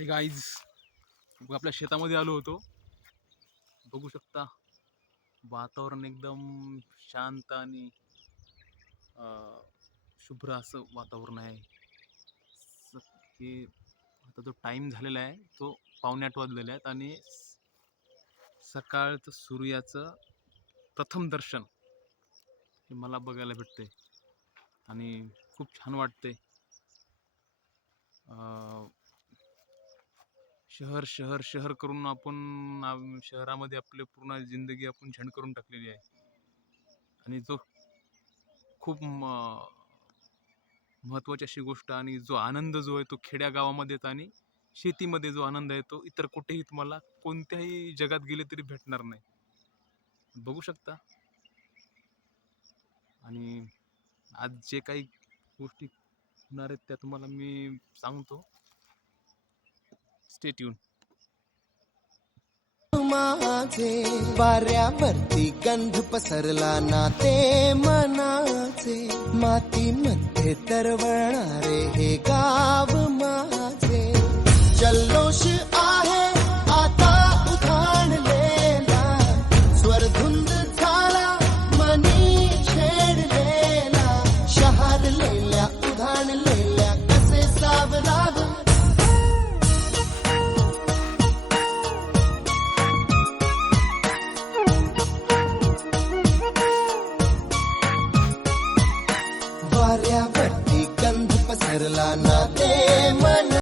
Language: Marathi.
हे गाईज आपल्या शेतामध्ये आलो होतो. बघू शकता वातावरण एकदम शांत आणि शुभ्र असं वातावरण आहे. की आता जो टाइम झालेला आहे तो 7:45 वाजलेले आहेत आणि सकाळचं सूर्याचं प्रथम दर्शन हे मला बघायला भेटते आणि खूप छान वाटते. शहर शहर शहर करून आपण शहरामध्ये आपली पूर्ण जिंदगी आपण झंड करून टाकलेली आहे आणि जो खूप महत्त्वाची अशी गोष्ट आणि जो आनंद जो आहे तो खेड्या गावामध्ये येतो आणि शेतीमध्ये जो आनंद आहे तो इतर कुठेही तुम्हाला कोणत्याही जगात गेले तरी भेटणार नाही. बघू शकता. आणि आज जे काही गोष्टी होणार आहेत त्या तुम्हाला मी सांगतो. Stay tune. माझे वाऱ्यावरती गंध पसरला ना ते मनाचे, मातीमध्ये तरवणारे हे गाव माझे. जल्लोष